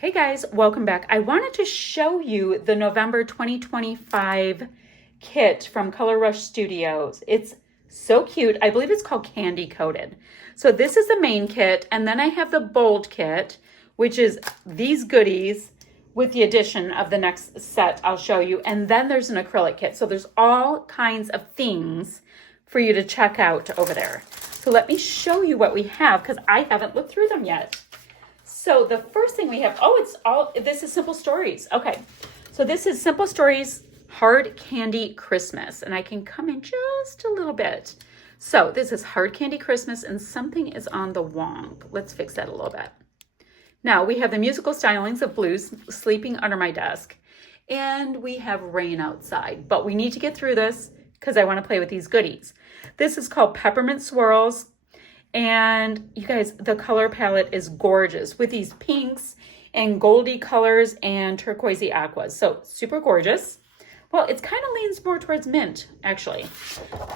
Hey guys, welcome back. I wanted to show you the November 2025 kit from Color Rush Studios. It's so cute. I believe it's called Candy Coated. So this is the main kit, and then I have the bold kit, which is these goodies with the addition of the next set I'll show you. And then there's an acrylic kit. So there's all kinds of things for you to check out over there. So let me show you what we have because I haven't looked through them yet. So the first thing we have, this is Simple Stories. Okay, so this is Simple Stories Hard Candy Christmas, and I can come in just a little bit. So this is Hard Candy Christmas, and something is on the wong. Let's fix that a little bit. Now we have the musical stylings of Blues sleeping under my desk, and we have rain outside, but we need to get through this because I want to play with these goodies. This is called Peppermint Swirls. And you guys, the color palette is gorgeous with these pinks and goldy colors and turquoisey aquas. So super gorgeous. Well, it kind of leans more towards mint, actually.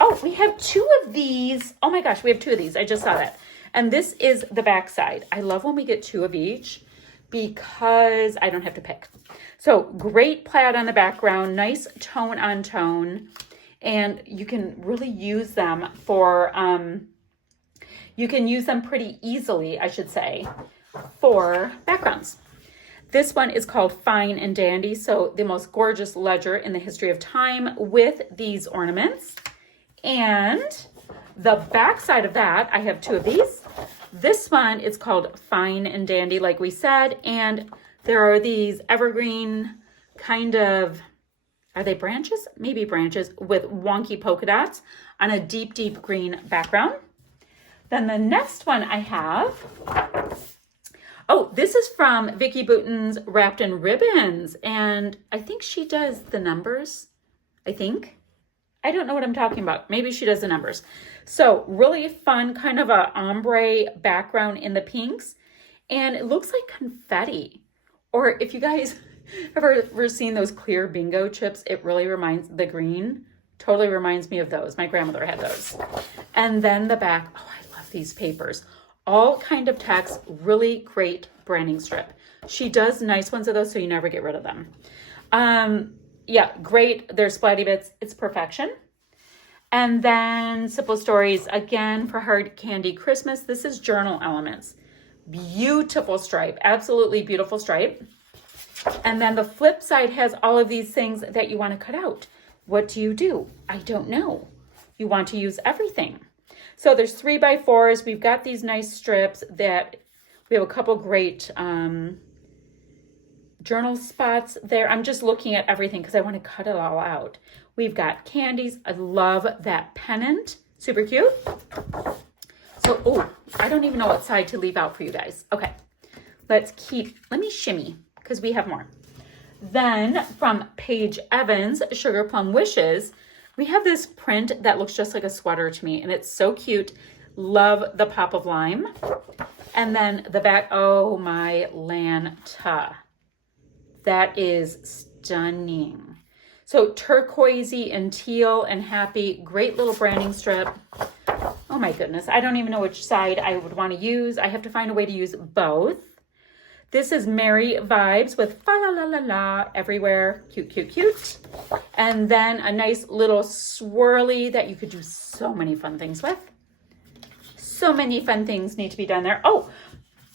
Oh, we have two of these. Oh my gosh, we have two of these. I just saw that. And this is the back side. I love when we get two of each because I don't have to pick. So great plaid on the background, nice tone on tone. And you can really use them for... you can use them pretty easily, I should say, for backgrounds. This one is called Fine and Dandy, so the most gorgeous ledger in the history of time with these ornaments. And the back side of that, I have two of these. This one is called Fine and Dandy, like we said, and there are these evergreen kind of, are they branches? Maybe branches with wonky polka dots on a deep, deep green background. Then the next one I have, oh, this is from Vicki Boutin's Wrapped in Ribbons. And I think she does the numbers, I think. I don't know what I'm talking about. Maybe she does the numbers. So really fun, kind of a ombre background in the pinks. And it looks like confetti. Or if you guys have ever seen those clear bingo chips, it really reminds, the green totally reminds me of those. My grandmother had those. And then the back, oh, I love these papers. All kind of text, really great branding strip. She does nice ones of those, so you never get rid of them. Yeah, great. They're splatty bits. It's perfection. And then Simple Stories, again, for Hard Candy Christmas. This is Journal Elements. Beautiful stripe. Absolutely beautiful stripe. And then the flip side has all of these things that you want to cut out. What do? I don't know. You want to use everything. So there's 3x4s. We've got these nice strips that we have a couple great journal spots there. I'm just looking at everything because I want to cut it all out. We've got candies. I love that pennant. Super cute. So, oh, I don't even know what side to leave out for you guys. Okay, let me shimmy because we have more. Then from Paige Evans, Sugar Plum Wishes, we have this print that looks just like a sweater to me, and it's so cute. Love the pop of lime. And then the back, oh my Lanta. That is stunning. So turquoisey and teal and happy, great little branding strip. Oh my goodness, I don't even know which side I would want to use. I have to find a way to use both. This is Merry Vibes with fa la la la la everywhere. Cute, cute, cute. And then a nice little swirly that you could do so many fun things with. So many fun things need to be done there. Oh,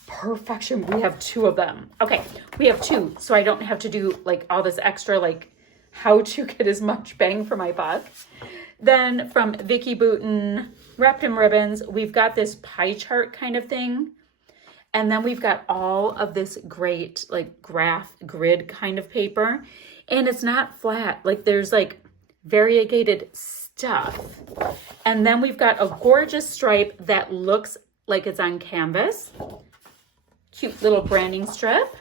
perfection. We have two of them. Okay, we have two, so I don't have to do like all this extra, like how to get as much bang for my buck. Then from Vicki Boutin, Wrapped in Ribbons, we've got this pie chart kind of thing. And then we've got all of this great like graph grid kind of paper. And it's not flat. Like there's like variegated stuff. And then we've got a gorgeous stripe that looks like it's on canvas. Cute little branding strip.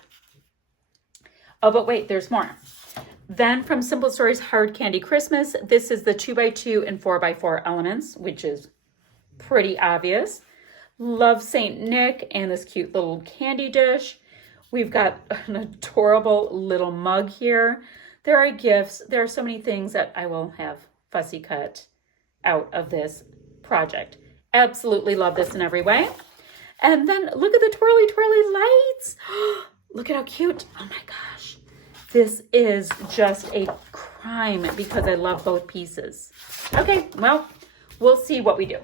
Oh, but wait, there's more. Then from Simple Stories Hard Candy Christmas, this is the 2x2 and 4x4 elements, which is pretty obvious. Love Saint Nick and this cute little candy dish. We've got an adorable little mug here. There are gifts. There are so many things that I will have fussy cut out of this project. Absolutely love this in every way. And then look at the twirly, twirly lights. Look at how cute. Oh my gosh. This is just a crime because I love both pieces. Okay, well, we'll see what we do.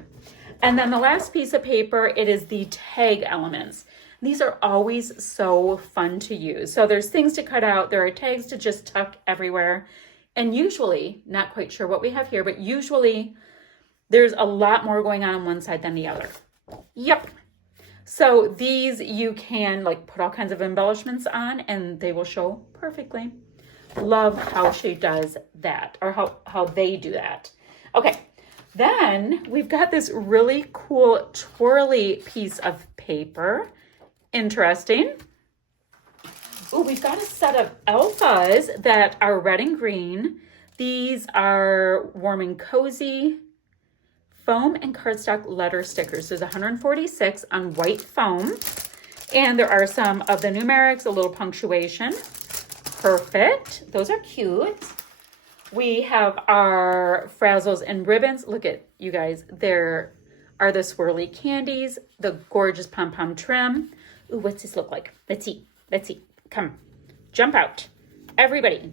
And then the last piece of paper, it is the tag elements. These are always so fun to use. So there's things to cut out. There are tags to just tuck everywhere. And usually, not quite sure what we have here, but usually there's a lot more going on one side than the other. Yep. So these you can like put all kinds of embellishments on and they will show perfectly. Love how she does that, or how they do that. Okay, then we've got this really cool twirly piece of paper. Interesting. Oh, we've got a set of alphas that are red and green. These are warm and cozy. Foam and cardstock letter stickers. There's 146 on white foam. And there are some of the numerics, a little punctuation. Perfect. Those are cute. We have our frazzles and ribbons. Look at you guys. There are the swirly candies, the gorgeous pom-pom trim. Ooh, what's this look like? Let's see. Let's see. Come. Jump out. Everybody.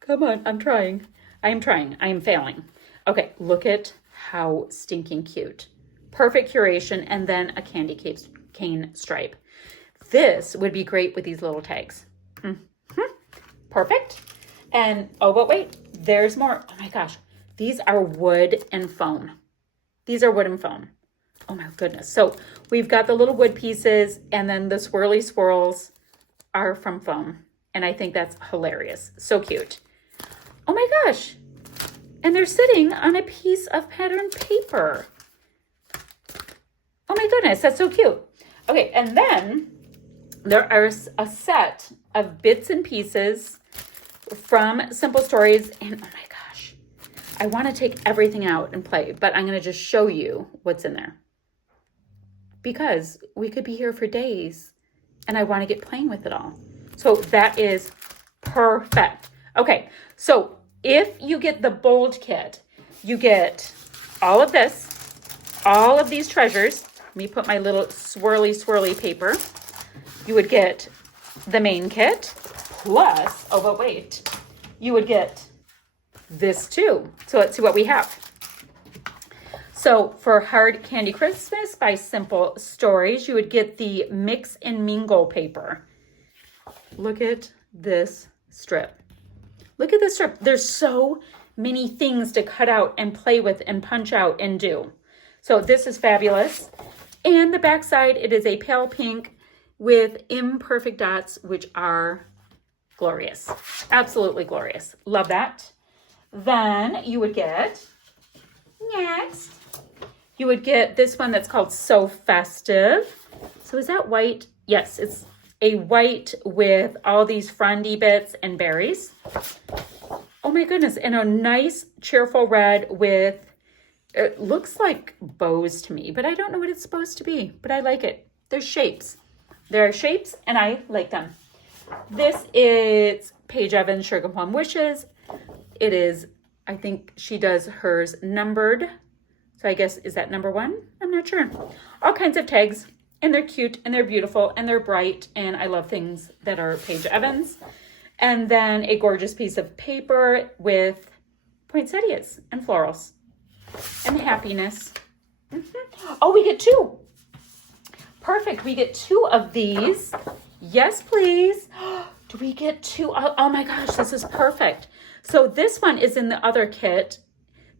Come on. I'm trying. I am trying. I am failing. Okay, look at how stinking cute. Perfect curation, and then a candy cane stripe. This would be great with these little tags. Perfect. And, oh, but wait, there's more. Oh my gosh, these are wood and foam. These are wood and foam. Oh my goodness. So we've got the little wood pieces, and then the swirly swirls are from foam. And I think that's hilarious. So cute. Oh my gosh. And they're sitting on a piece of patterned paper. Oh my goodness, that's so cute. Okay, and then there are a set of bits and pieces from Simple Stories. And oh my gosh, I want to take everything out and play, but I'm going to just show you what's in there. Because we could be here for days and I want to get playing with it all. So that is perfect. Okay, so if you get the bold kit, you get all of this, all of these treasures. Let me put my little swirly paper. You would get the main kit plus, oh, but wait, you would get this too. So let's see what we have. So for Hard Candy Christmas by Simple Stories, you would get the Mix and Mingle paper. Look at this strip. Look at this strip. There's so many things to cut out and play with and punch out and do. So this is fabulous. And the back side, it is a pale pink with imperfect dots, which are glorious. Absolutely glorious. Love that. Then you would get, next, you would get this one that's called So Festive. So is that white? Yes, it's a white with all these frondy bits and berries. Oh my goodness. And a nice cheerful red with, it looks like bows to me, but I don't know what it's supposed to be, but I like it. There's shapes. There are shapes and I like them. This is Paige Evans Sugar Plum Wishes. It is, I think she does hers numbered. So I guess, is that number 1? I'm not sure. All kinds of tags. And they're cute and they're beautiful and they're bright. And I love things that are Paige Evans. And then a gorgeous piece of paper with poinsettias and florals and happiness. Oh, we get 2. Perfect. We get 2 of these. Yes, please. Do we get 2? Oh my gosh, this is perfect. So this one is in the other kit.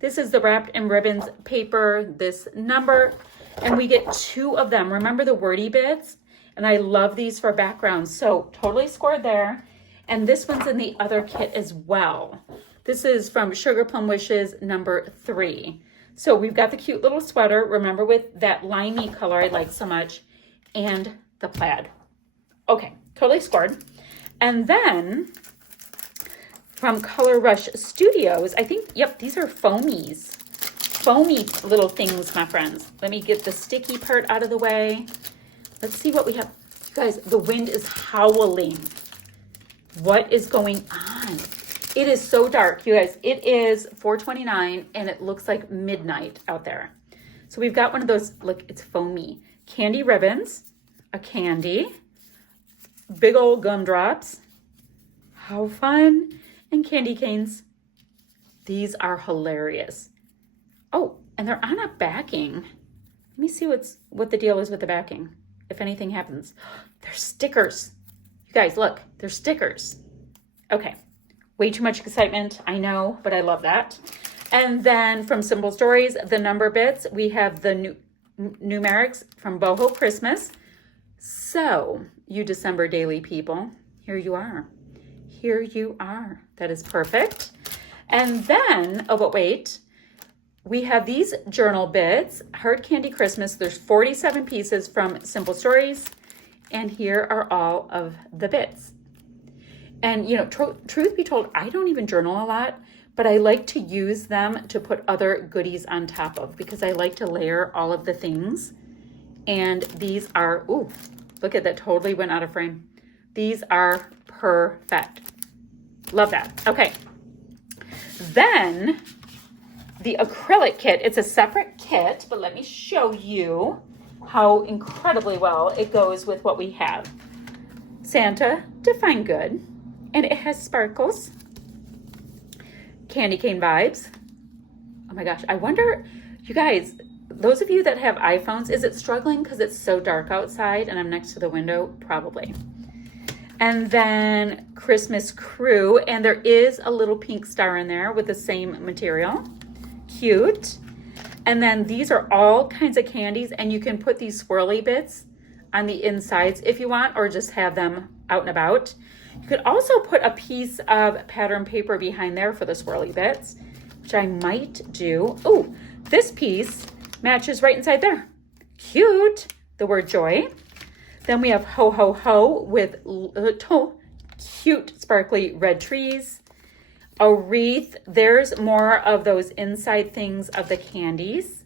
This is the Wrapped in Ribbons paper, this number. And we get 2 of them. Remember the wordy bits? And I love these for backgrounds. So totally scored there. And this one's in the other kit as well. This is from Sugar Plum Wishes number 3. So we've got the cute little sweater. Remember with that limey color I like so much. And the plaid. Okay, totally scored. And then from Color Rush Studios, I think, yep, these are foamies. Foamy little things, my friends. Let me get the sticky part out of the way. Let's see what we have. You guys, the wind is howling. What is going on? It is so dark, you guys. It is 4:29 and it looks like midnight out there. So we've got one of those, look, it's foamy. Candy ribbons, a candy, big old gumdrops. How fun. And candy canes. These are hilarious. Oh, and they're on a backing. Let me see what the deal is with the backing, if anything happens. They're stickers. You guys, look, they're stickers. Okay, way too much excitement, I know, but I love that. And then from Simple Stories, the number bits, we have the numerics from Boho Christmas. So, you December daily people, here you are. Here you are. That is perfect. And then, oh, but wait, we have these journal bits, Hard Candy Christmas. There's 47 pieces from Simple Stories. And here are all of the bits. And, you know, truth be told, I don't even journal a lot, but I like to use them to put other goodies on top of because I like to layer all of the things. And these are, ooh, look at that, totally went out of frame. These are perfect. Love that. Okay. Then the acrylic kit. It's a separate kit, but let me show you how incredibly well it goes with what we have. Santa, define good. And it has sparkles. Candy cane vibes. Oh my gosh, I wonder, you guys, those of you that have iPhones, is it struggling because it's so dark outside and I'm next to the window? Probably. And then Christmas Crew, and there is a little pink star in there with the same material. Cute. And then these are all kinds of candies, and you can put these swirly bits on the insides if you want, or just have them out and about. You could also put a piece of pattern paper behind there for the swirly bits, which I might do. Oh, this piece matches right inside there. Cute. The word joy. Then we have ho ho ho with little cute sparkly red trees. A wreath. There's more of those inside things of the candies.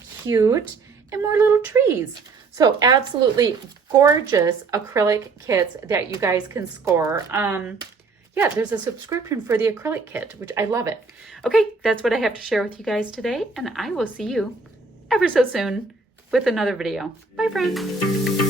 Cute. And more little trees. So absolutely gorgeous acrylic kits that you guys can score. Yeah, there's a subscription for the acrylic kit, which I love it. Okay, that's what I have to share with you guys today, and I will see you ever so soon with another video. Bye, friends.